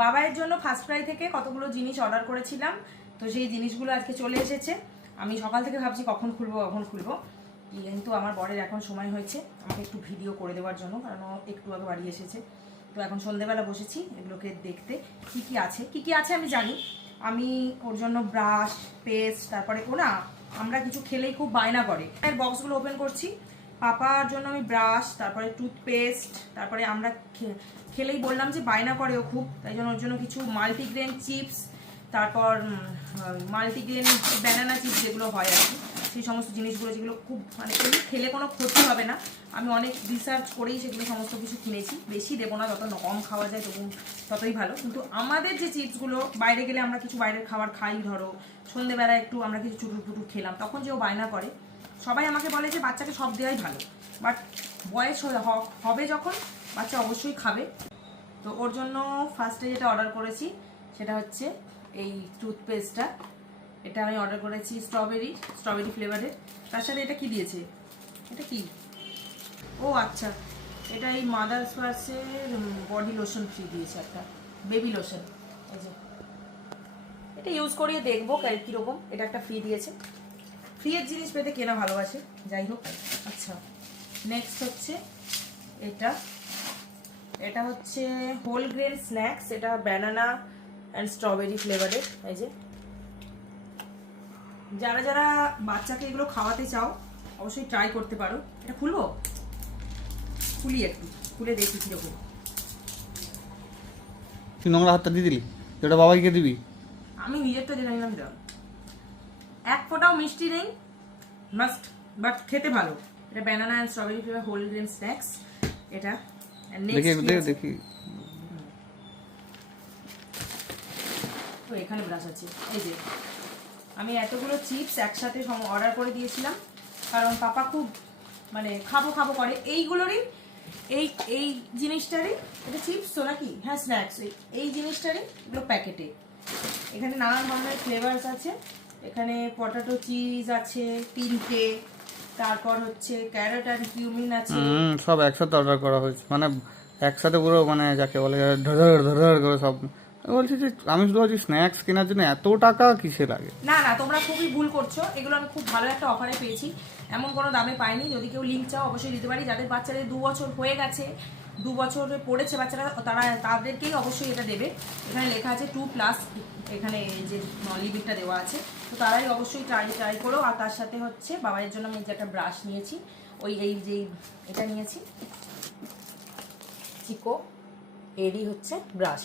বাবাইয়ের জন্য first Cry থেকে কতগুলো জিনিস অর্ডার করেছিলাম, তো সেই জিনিসগুলো আজকে চলে এসেছে। আমি সকাল থেকে ভাবছি কখন খুলবো, কিন্তু আমার বরের এখন সময় হয়েছে আমাকে একটু ভিডিও করে দেওয়ার জন্য, কারণ একটু আগে বাড়ি এসেছে। তো এখন সন্ধ্যেবেলা বসেছি এগুলোকে দেখতে কি কি আছে আমি জানি। আমি ওর জন্য ব্রাশ, পেস্ট, তারপরে ও না আমরা কিছু খেলেই খুব বায়না করে। এর বক্সগুলো ওপেন করছি। পাপার জন্য আমি ব্রাশ, তারপরে টুথপেস্ট, তারপরে আমরা খেলেই বললাম যে বায়না করে ও খুব, তাই জন্য ওর জন্য কিছু মাল্টিগ্রেন চিপস, তারপর মাল্টিগ্রেন ব্যানানা চিপস যেগুলো হয় আর কি, সেই সমস্ত জিনিসগুলো যেগুলো খুব মানে খেলে কোনো ক্ষতি হবে না। আমি অনেক রিসার্চ করেই সেগুলো সমস্ত কিছু কিনেছি। বেশি দেবো না, যত কম খাওয়া যায় ততই ভালো। কিন্তু আমাদের যে চিপসগুলো বাইরে গেলে আমরা কিছু বাইরের খাবার খাই, ধরো সন্ধ্যেবেলা একটু আমরা কিছু চুটুর পুটুর খেলাম, তখন যে ও বায়না করে, সবাই আমাকে বলে যে বাচ্চাকে সব দেওয়াই ভালো, বাট বয়স হবে যখন বাচ্চা অবশ্যই খাবে। তো ওর জন্য ফার্স্টে যেটা অর্ডার করেছি সেটা হচ্ছে এই টুথপেস্টটা। এটা আমি অর্ডার করেছি স্ট্রবেরি ফ্লেভারের। তার সাথে এটা কি দিয়েছে, এটা কি, ও আচ্ছা, এটা এই মাদার্স ওয়ার্সের বডি লোশন ফ্রি দিয়েছে, একটা বেবি লোশন। এই যে এটা ইউজ করিয়ে দেখবো কীরকম, এটা একটা ফ্রি দিয়েছে। ফ্রিয়ের জিনিস পেতে কেনা ভালোবাসে, যাই হোক। আচ্ছা, নেক্সট হচ্ছে এটা হচ্ছে হোল গ্রেন স্ন্যাক্স, এটা ব্যানানা অ্যান্ড স্ট্রবেরি ফ্লেভারের। এই যে যারা যারা বাচ্চাকে এগুলো খাওয়াতে চাও অবশ্যই ট্রাই করতে পারো। এটা খুলি একটু, খুলে দেখি কিরকম। তুই নোংরা হাতটা দিয়ে দিলি, যেটা বাবাইকে দিবি। আমি নিজেরটা যেটা নিলাম দিলাম, এক ফোঁটাও মিষ্টি নেই, মাস্ট, বাট খেতে ভালো। এটা banana and strawberry flavour whole grain snacks. এটা দেখি তো এখানে ব্রাশ আছে। এই যে আমি এতগুলো চিপস একসাথে অর্ডার করে দিয়েছিলাম, কারণ পাপা খুব মানে খাবো করে এইগুলোরই, এই জিনিসটারই। এটা চিপস তো নাকি, হ্যাঁ স্ন্যাক্স, এই জিনিসটারই এগুলো প্যাকেটে। এখানে নানান ধরনের ফ্লেভার্স আছে। এখানে পটাটো চিজ আছে 3টে, তারপর হচ্ছে ক্যারট আর কিউমিন আছে। সব একসাথে অর্ডার করা হয়েছে, মানে একসাথে পুরো, মানে যাকে বলে ধর করে সব। বলছি যে আমি শুধু বলছি স্ন্যাক্স কেনার জন্য এত টাকা কিসে লাগে? না তোমরা খুবই ভুল করছো। এগুলো আমি খুব ভালো একটা অফারে পেয়েছি, এমন কোনো দামে পাইনি। যদি কেউ লিঙ্ক চাও অবশ্যই দিতে পারি। যাদের বাচ্চাদের 2 বছর হয়ে গেছে, 2 বছরে পড়েছে বাচ্চারা, তাদেরকেই অবশ্যই এটা দেবে। এখানে লেখা আছে 2+, এখানে যে লিমিটটা দেওয়া আছে, তো তারাই অবশ্যই ট্রাই করো। আর তার সাথে হচ্ছে বাবাইয়ের জন্য আমি যে একটা ব্রাশ নিয়েছি, এটা নিয়েছি চিকো এরই হচ্ছে ব্রাশ।